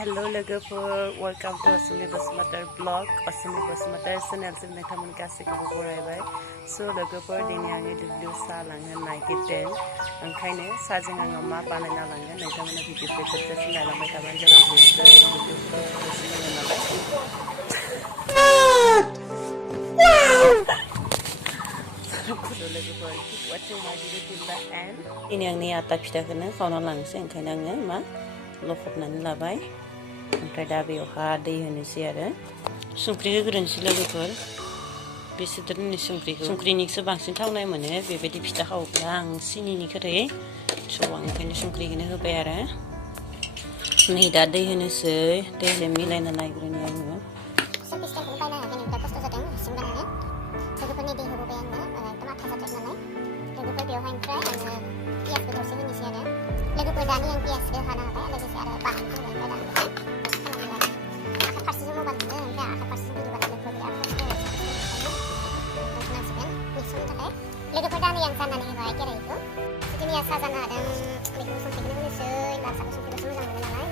hello लोगोफोर welcome to Asumi Basmatar blog Asumi Basmatar channel जों नोंथांमोन गासैखौबो बरायबाय so लोगोफोर दिनै आङो दुब्लियाव सा लांनो नागिरदों ओंखायनो साजों आङो मा बानायना लांगोन नोंथांमोना भिडिअखौ जोबजासिम नायलांबाय थाबानो जाबाय जिहेतु भिडिअखौ फोजोबसिगोन नालाय लोगोफोर keep watching my video till the end दिनै आंनि आटा फिथाखौनो खावना लांनोसै ओंखायनो आङो मा लखबनानै लाबाय ओमफ्राय दा बेयावहा दै होनोसै आरो संख्रिखौ होग्रोनोसै लोगोफोर बेसे दोननि संख्रिनिखौसो बांसिन थावनाय मोनो बेबायदि फिथा खावोब्ला आं सिनिनिख्रुइ स' आं ओंखायनो संख्रिखौनो होबाय आरो नै दा दै होनोसै दैजों मिलायना नायग्रोनि आङो लोगोफोर दानि आं पियासखौ हाना होबाय लोगोसे आरो बानलु होबाय ओमफ्राय आखाइ फारसेजों मबाइल मोनदों ओमफ्राय आखाइ फारसेजों भिडिअ बानायदों नांसिगोन मिक्सनि थाखाय लोगोफोर दानि आं जाननानै होबाय केराहिखौ जुदि आं साजानो हादों बेखौ संख्रिखौनो होनोसै लास्टआव संख्रिखौसो मोजां मोनो नालाय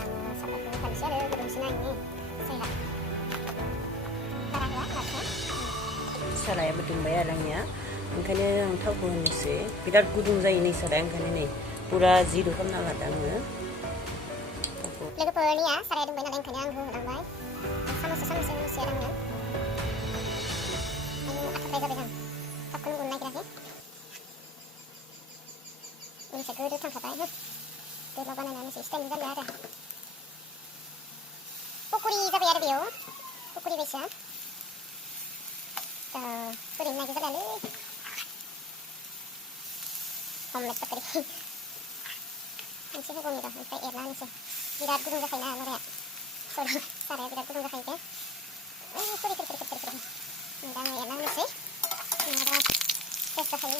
आङो सापातखौ होखानोसै आरो गोदौनोसै नायनो सायहा बारा होआ लास्टआव सारायाबो दुंबाय आरो आंनिया ओंखायनो आं थावखौ होनोसै बिराद गुदुं जायो नै साराया ओंखायनो नै पुरा जिरु खालामना लादों आङो लोगोफोरनिया साराया दुंबाय नालाय ओंखायनो आं होहोलांबाय सामससे होनोसै आरो आङो आखाइ जाबाय आं थाबखौनो गुनो नागिराखै उनसे गोदो थांखाबाय गोलाव बानायनानै स्टाइल जाबाय आरो पक'रि जाबाय आरो बेयाव पक'रि बायसा ओरैनो नागिर जाबायलै हमलेट पक'रि मोनसे होगौनि र' ओमफ्राय एरना होनोसै बिराद गुदुं जाखायोना माबाया सरि साराया बिराद गुदुं जाखायो दे सरि दा आङो एरना होनोसै नङाबा टेस्ट जाखायो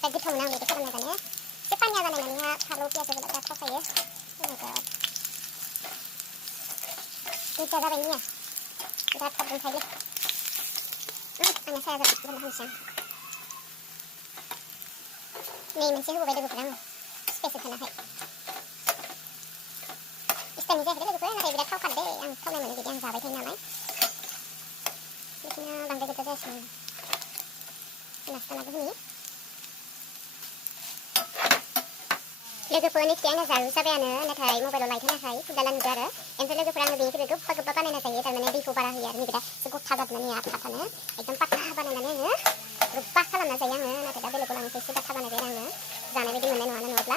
बिराद गोथाव मोनो आं बिदि खालामना जानो एसे पानिया बानायनानैहा फालौ पियाज होब्ला बिराद थावखायो गोजा जाबाय निया बिराद थाब दुंखायोलै आंना साया जाबाय होनना होनोसै आं नै मोनसे होबाय लोगोफोर आङो स्पेसो थानायखाय स्टाइलनि जायाखै लोगोफोर नाथाय बिराद थावखादो दे आं थावनाय मोनो बिदि आं जाबाय थायो नालाय बेखायनो बांद्राय गोजा जायासै लास्टावबो होनि लोगोफोर निफ्राय आङो जारु जाबायानो नाथाय मबाइलाव लाइट होनाखै फुदाला नुदों आरो ओमफ्राय लोगोफोर आङो बेनिख्रुइ गोबा बानायना जायो थारमाने दैखौ बारा होयो आरो नैबे दा एसे गथा जाबनानै आथानो एकदम पातला बानायनानै आङो गोबा खालामना जायो आङो नाथाय दा बेलेगाव लांनोसै एसे दाथा बानायबाय आङो जानाय बायदि मोननाय नङाना नङाब्ला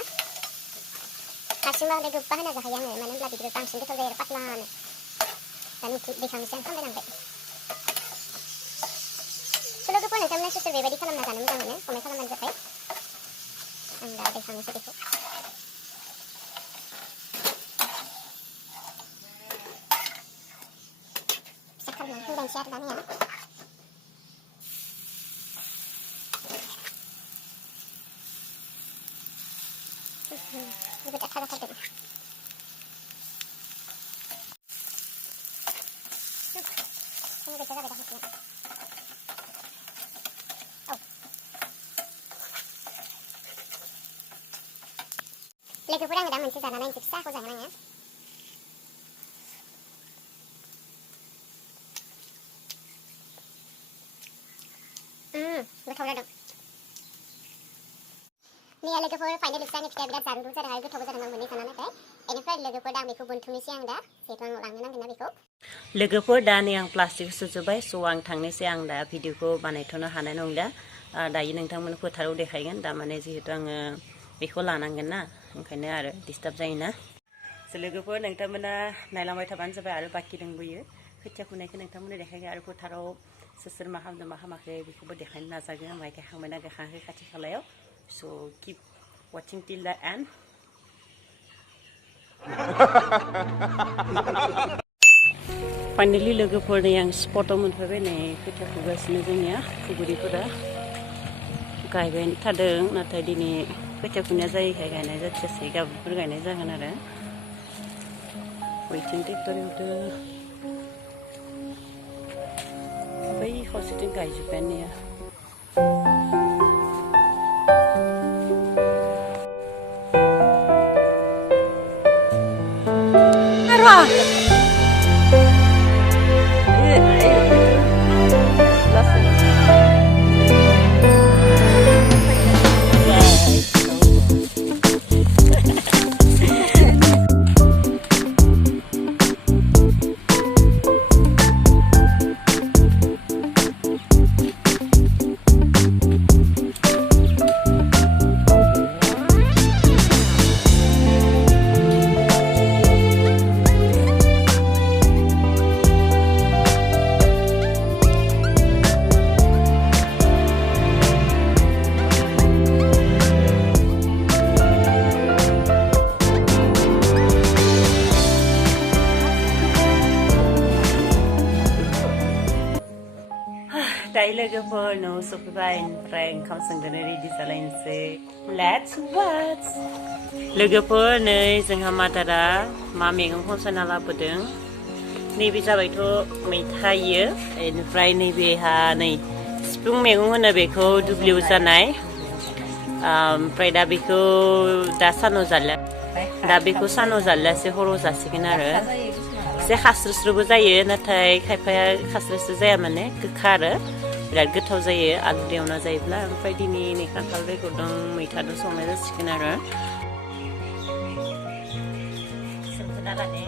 हारसिंबा हले गोबा होना जाखायो आङो मानो होनब्ला बिदिबो बांसिन गोथाव जायो आरो पातलानो दा दैखांनोसै आं खालामबाय स' लोगोफोर नोंथांमोना सोर बेबायदि खालामना जानो मोजां मोनो कमेन्ट खालामनानै जाबाय आं दा दैखांनोसै बेखौ फिसा खालामनानै होबायनोसै आरो दानिया Look at that, look at that. Logoफोर आङो दा मोनसे जाना नायनोसै फिसाखौ जागोन आङो गोथाव जादों निया लोगोफोर फाइनेल फिथानि फिथाया बिराद जारु जादों आरो गोथावबो जादों आं मोननै जाना नाथाय बेनिफ्राय लोगोफोर दा आं बेखौ बोनथुमनोसै आं दा जिहेतु आं लांनो नांगोन ना बेखौ लोगोफोर दा नै आं प्लास्टिकखौ सुजोब्बाय स' आं थांनोसै आं दा भिडिअखौ बानायथ'नो हानाय नंला दायो नोंथांमोन फोथाराव देखायगोन दामाने जिहेतु आङो बेखौ लानांगोन ना ओंखायनो आरो डिस्टार्ब जायोना स' लोगोफोर नोंथांमोना नायलांबाय थाबानो जाबाय आरो बाखि दंबोयो खोथिया फुनायखौ नोंथांमोननो देखायगोन आरो फोथाराव सोर मा खालामदों मा खालामाखै बेखौबो देखायनो नाजागोन माइ गायखांबायना गायखाङाखै खाथि खालायाव so keep watching till the end finally लोगोफोर नै आं स्पटआव मोनफैबाय नै खोथिया फुगासिनो जोंनिया फुगुरिफोरा गायबाय थादों नाथाय दिनै खोथिया फुनाया जायैखाय गायनाय जाथारासै गाबोनफोर गायनाय जागोन आरो बैथिं ट्रेक्टर एवदों बै खावसेथिं गायजोब्बायानो लोगोफोर न' सफैबाय ओमफ्राय ओंखाम संनो रेडि जालायनोसै लेट्स वाच लोगोफोर नै जोंहा मादारा मा मैगं खनसायना लाबोदों नैबे जाबायथ' मैथा इयो बेनिफ्राय नैबेहा नै सिफुं मैगं होनो बेखौ दुब्लियाव जानाय ओमफ्राय दा बेखौ दा सानाव जाला दा बेखौ सानाव जालासे हराव जासिगोन आरो एसे खास्रोस्रोबो जायो नाथाय खायफाया खास्रोस्रो जाया माने गोखा आरो बिराद गोथाव जायो आलु एवना जायोब्ला ओमफ्राय दिनै नै खान्थाल बेगर दं मैथाजों संनाय जासिगोन आरो सोमथोना लादों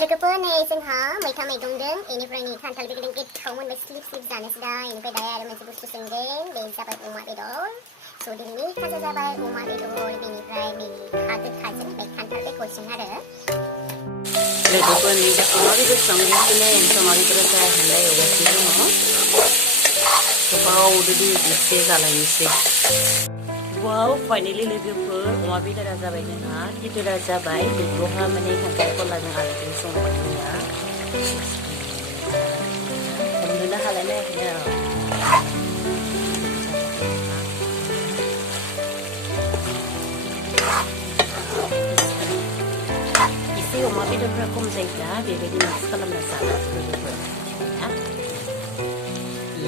लोगोफोर नै जोंहा मैथा मैगं दं बेनिफ्राय नै खान्थाल बेगर गोथाव मोनबाय स्लिप स्लिप जानोसै दा बेनिफ्राय दा आरो मोनसे बुस्थु संदों बे जाबाय अमा बेदर स' दिनैनि खाजा जाबाय अमा बेदर बेनिफ्राय मैथा गोखाजों बे खान्थाल बेगरजों आरो लोगोफोर नै दा अमा बेदर संगासिनो अमा बेदरा जाहांबाय एवगासिनो दङ गोबाव दै एसे जालायनोसै वाव फाइनली लोगोफोर अमा बेदरा जाबाय जोंहा बेदरा जाबाय बेखौहा माने खान्थाल खलाजों आलुजों संबाय जोंहा हमनोनो हालायलायाखैनो एसे अमा बेदरफ्रा खम जायोब्ला बेबायदि मिक्स खालामना जानो लोगोफोर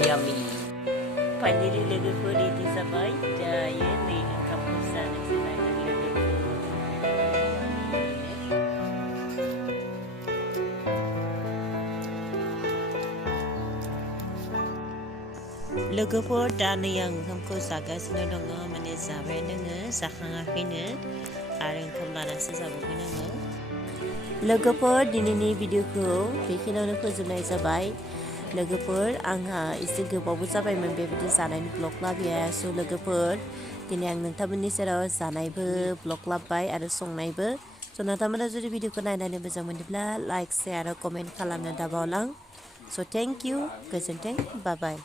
यामी फाइनली लोगोफोर रेडि जाबाय दायो नै ओंखामखौ जानोसै लोगोफोर दा नै आं ओंखामखौ जागासिनो दङ माने जाबाय दोङो जाखाङाखैनो आरो ओंखाम लानासो जाबावगोन आङो लोगोफोर दिनैनि भिडिअखौ बेखिनियावनो फोजोबनाय जाबाय लोगोफोर आंहा एसे गोबावबो जाबायमोन बेबायदि जानायनि ब्लग लाबोया स' लोगोफोर दिनै आं नोंथांमोननि सेराव जानायबो ब्लग लाबोबाय आरो संनायबो स' नोंथांमोना जुदि भिडिअखौ नायनानै मोजां मोनोब्ला लाइक शेयार आरो कमेन्ट खालामनो दाबावलां स' थेंक इउ गोजोन्थों बाय बाय